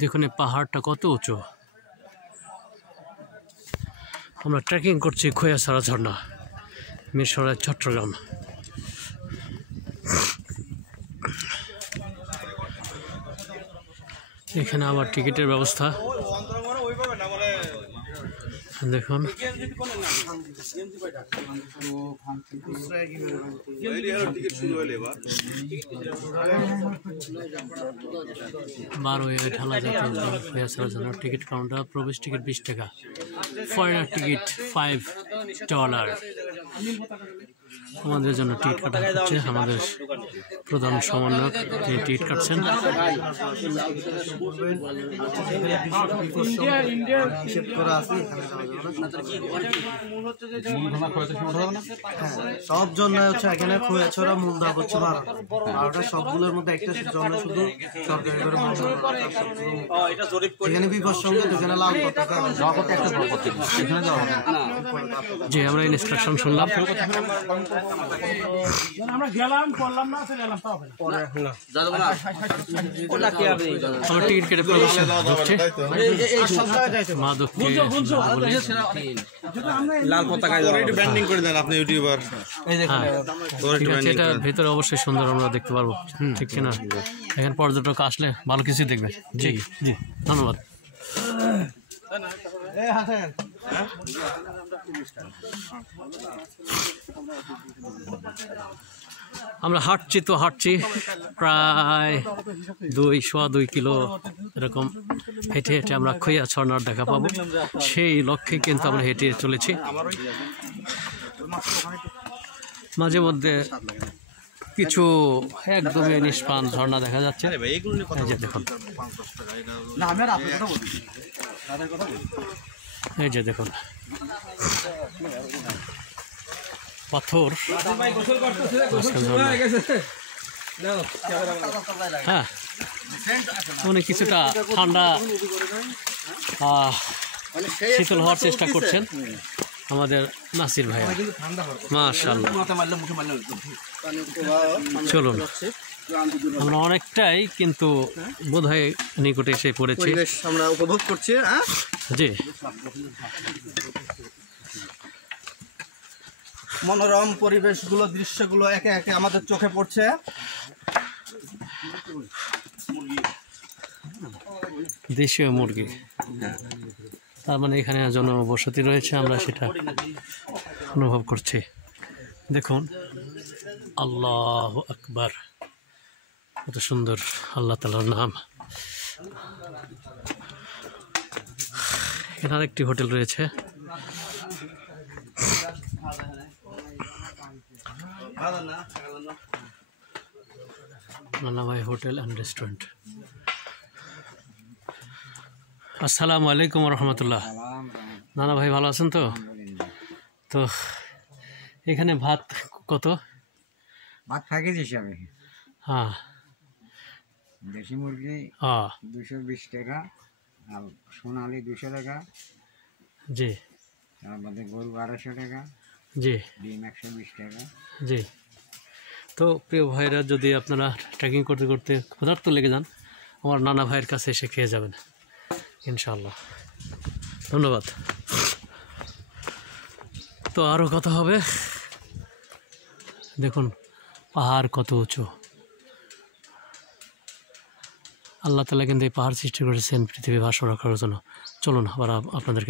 দেখুন এই পাহাড়টা কত উঁচু। আমরা ট্রেকিং করছি খোয়াছড়া ঝর্ণা, মিরসরাই, চট্টগ্রাম। এখানে আবার টিকিটের ব্যবস্থা দেখুন। টিকিট কাউন্টার, প্রবেশ টিকিট 20 টাকা, ফরেনার টিকিট $5। আমাদের জন্য টিকিট কাটা হচ্ছে, আমাদের প্রধান সমন্বয়ক তিনি টিকিট কাটছেন। সব জন্য হচ্ছে এখানে খোয়াছড়া মূলধাপ হচ্ছে 12টা, সবগুলোর মধ্যে একটা জন্য শুধু সরকারি করে এখানে বিপদ সঙ্গে এখানে লাল পতাকা। জি, আমরা ইনস্ট্রাকশন শুনলাম। আমরা গেলাম করলাম না, চলে এলাম, তাও হবে না। আমরা টিকিট কেটে প্রবেশ করছি মাদককে লাল পতাকায় ব্যান্ডিং করে দেন আপনি ইউটিউবার। এটা ভিতরে অবশ্যই সুন্দর আমরা দেখতে পারবো, ঠিক কিনা? এখানে পর্যটক আসলে ভালো কিছু দেখবে। জি জি, ধন্যবাদ। আমরা হাঁটছি প্রায় 2.25 কিলো এরকম হেঁটে হেঁটে আমরা খোয়াছড়ার দেখা পাবো। সেই লক্ষ্যে কিন্তু আমরা হেঁটে চলেছি। মাঝে মধ্যে কিছু একদমই নিষ্প্রাণ ঝর্ণা দেখা যাচ্ছে। দেখুন, এই যে দেখুন পাথর। হ্যাঁ, উনি কিছুটা ঠান্ডা শীতল হওয়ার চেষ্টা করছেন আমাদের নাসির ভাই। মাশাআল্লাহ, চলুন আমরা অনেকটাই কিন্তু বোধহয় নিকটে এসে পড়েছি, আমরা উপভোগ করছি। জি, মনোরম পরিবেশগুলো, দৃশ্যগুলো একে একে আমাদের চোখে পড়ছে। দেশীয় মুরগি, তার মানে এখানে জনবসতি রয়েছে, আমরা সেটা অনুভব করছি। দেখুন, আল্লাহু আকবার, কত সুন্দর আল্লাহ তাআলার নাম। এখানে আরেকটি হোটেল রয়েছে, নানা ভাই হোটেল অ্যান্ড রেস্টুরেন্ট। আসসালামু আলাইকুম রহমতুল্লাহ। নানা ভাই ভালো আছেন তো? তো এখানে ভাত কত? ভাত প্যাকেজ হিসাবে, হ্যাঁ, দেশি মুরগি 220 টাকা, আর সোনালি 200 টাকা, জি, তার মধ্যে গরু 1200 টাকা, জি, ডিম 120 টাকা। জি। তো প্রিয় ভাইরা, যদি আপনারা ট্রেকিং করতে করতে ক্ষুধার্ত লেগে যান, আমার নানা ভাইয়ের কাছে এসে খেয়ে যাবেন ইনশাআল্লাহ। ধন্যবাদ। তো আরও কথা হবে। দেখুন পাহাড় কত উঁচু। আল্লাহ তাআলা কিন্তু এই পাহাড় সৃষ্টি করেছেন পৃথিবী ভাস্কর রাখার জন্য। চলুন আবার আপনাদেরকে